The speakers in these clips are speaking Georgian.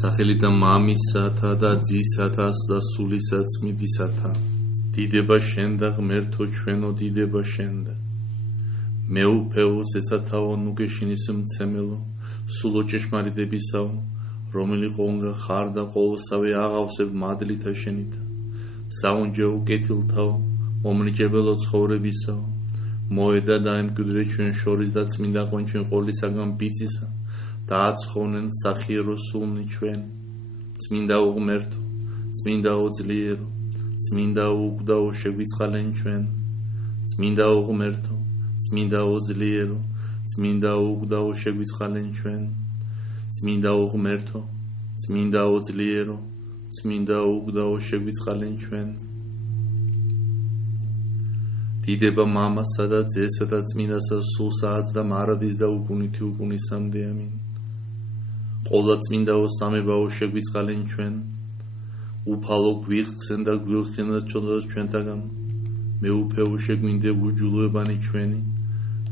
სახელითა მამისათა და ძისათა და სულისა წმიდისათა. დიდება შენ და ღმერთო ჩვენო დიდება შენ და მეუფეო ზეცათაო ნუგეშინის მცემელო სულო ჭეშმარიტებისაო რომელი ყონგა ხარ და ყოველსავე აღავსებ მადლითა შენითა საუნჯეო კეთილთაო მომნიჭებელო ცხოვრებისაო მოედა და ემკვიდრე ჩვენ შორის და წმინდა ყონ ჩვენ ყოვლისაგან ბიძისა და აცხოვნენ სახიერო სულნი ჩვენ წმინდაო ღმერთო წმინდაო ძლიერო წმინდაო უგდაო შეგვიწყალენ ჩვენ წმინდაო ღმერთო წმინდაო ძლიერო წმინდაო უგდაო შეგვიწყალენ ჩვენ წმინდაო ღმერთო წმინდაო ძლიერო წმინდაო უგდაო შეგვიწყალენ ჩვენ დიდება მამასა და ძესა და წმინდასა სულსააც და მარადის და უკუნითი უკუნისამდე ამინ ყოლა წმინდაო სამებაო შეგვიწყალენ ჩვენ უფალო გვიხსენ და გვილხენ და ჩონდას ჩვენთაგან მეუფეო შეგვინდე უჯულოებანი ჩვენი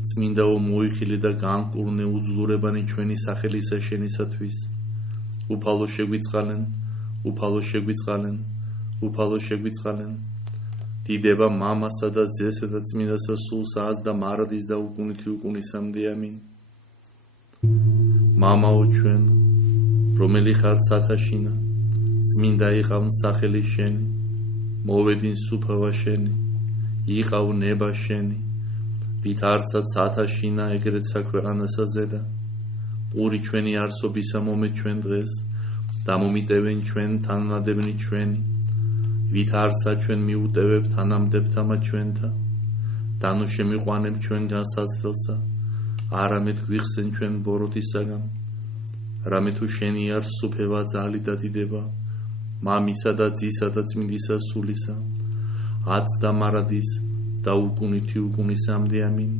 წმინდაო მოიხილე და განკურნე უძლურებანი ჩვენი სახელისა შენისათვის უფალო შეგვიწყალენ უფალო შეგვიწყალენ უფალო შეგვიწყალენ დიდება მამასა და ძესა და წმინდასა სულსააც და მარადის და უკუნითი უკუნისამდე ამინ მამაო ჩვენ რომელი ხარ ცათაშინა წმინდა იყავ სახელი შენი მოვე딘 სუფავა შენი იყავ ნება შენი ვით არცა ცათაშინა ეგრეცა ქვეყანასა ზედა პური ჩვენი არსობისა მომე ჩვენ დღეს და მომიტევენ ჩვენ თანადებნი ჩვენი ვით არცა ჩვენ მიუტევებთ თანამდებთამა ჩვენთა დანუ შემიყვანებ ჩვენ განსაცდელსა არამედ გვიხსენ ჩვენ ბოროტისაგან რამე თუ შენი არ სუფევა ძალი და დიდება მამისა და ძისა და წმინდისა სულისა აც და მარადის და უკუნითი უკუნისამდე ამინ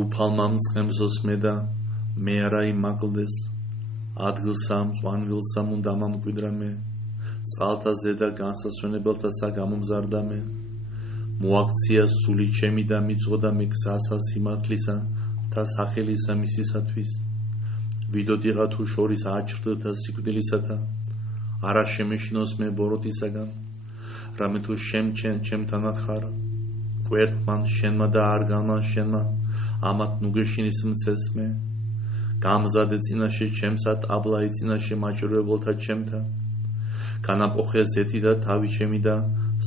უფალმა მწყემსოს მე და მე არა იმაკლდეს ადგილსა მწვანვილსა უნდა მამკვიდრა მე წყალთა ზედა განსასვენებელთა საგამომზარდა მე მოაქცია სული ჩემი და მიწოდა მე გზასა სიმართლისა და სახელისა მისისათვის ვიდოდიღა თუ შორის აჩრდთა სიკვდილისათა არა შემეშინოს მე ბოროტისაგან რამე თუ ჩემთან ახარ კვერთხმან შენმა და არგანმა შენმა ამათ ნუგეშინის მცეს მე გამზადე წინაშე ჩემსა ტაბლაი წინაშე მაჭირვებელთა ჩემთა განაპოხე ზეთი და თავი ჩემი და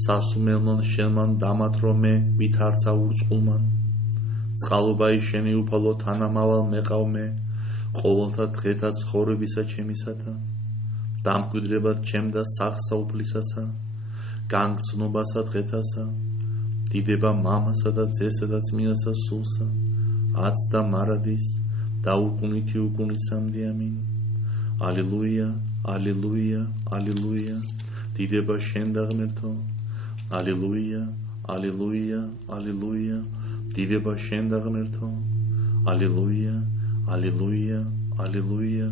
სასუმელმან შენმან დამათრო მე ვით არცა ურწყულმან წყალობაი შენი უფალო თანამავალ მეყავ მე ყოველთა დღეთა ცხოვრებისა ჩემისათა დამკვიდრებად ჩემ და სახსა უფლისასა განგცნობასა დღეთასა დიდება მამასა და ძესა და წმინდასა სულსა აც და მარადის და უკუნითი უკუნისამდე ამინ ალილუია ალილუია ალილუია დიდება შენ და ღმერთო ალილუია ალილუია ალილუია დიდება შენ და ღმერთო ალილუია ალილუია ალილუია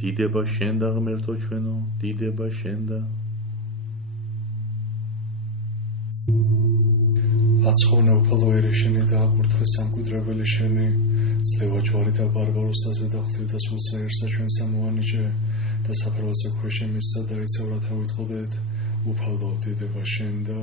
დიდება შენ და ღმერთო ჩვენო დიდება შენ და აცხოვნე უფალო ერი შენი და აკურთხე სამკვიდრებელი შენი ძლევა ჯვარი და ბარბაროსაზე და ღვთივთა სულსა ერთსა ჩვენ სამოანიჭე და საფარველზე ქვეშე მისსა და იცევრა თავით ყოდეთ უფალო დიდება შენ და